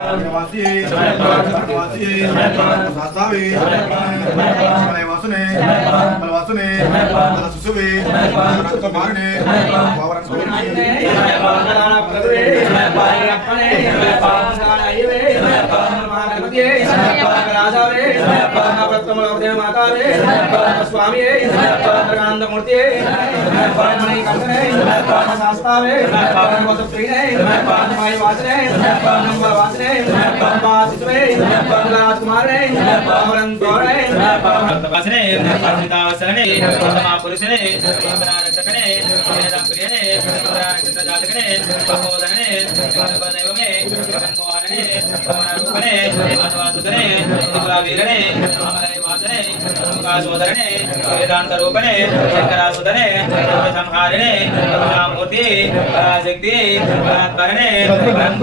वासी वासी सासावी वासुने वासुने सुसुवे मारने पावरन सोने प्रदवे रखने सारायवे मानवते राजावे प्रथमलोकदेव मातावे स्वामी कांदमूर्ति मणि कंदने शास्तावे वसुप्रीने माय वासने नंबर वासने बासितवे राजकुमारने पावन तोरणे वासने अमृतावसरणे महापुरुषने वंदनारक्षकने वेदांतुर्यने वंदनाचित्रजातकने प्रबोधने देवमे जगन्मोहनने रूपने माधवासुतने त्रिपुरावीरने अमलय वासने मुखासोदरणे वेदांत रूपने शंकरासुतने संहारिणे करुणामूर्ति पराशक्ति परात्परणे परम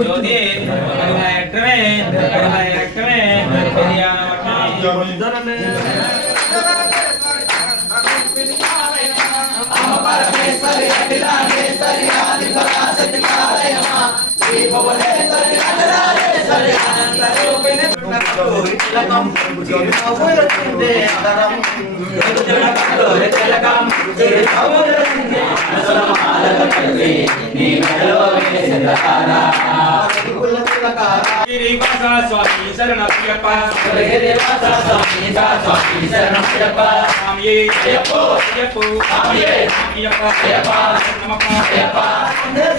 ज्योति स्वामी शरणप्पा देवासा स्वामी स्वामी शरणप्पा स्वामी अय्यप्पो अय्यप्पो स्वामी अय्यप्पा अय्यप्पा नमः अय्यप्पा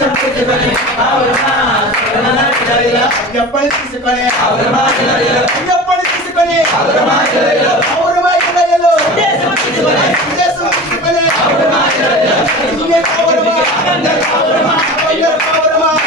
संस्कृति बने आवरमा शरणना चलेला अय्यप्पा किसकने आवरमा चलेला अय्यप्पा किसकने आवरमा चलेला आवरमा चलेला संस्कृति बने आवरमा चलेला ये आवरमा अंदर आवरमा ये आवरमा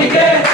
Amike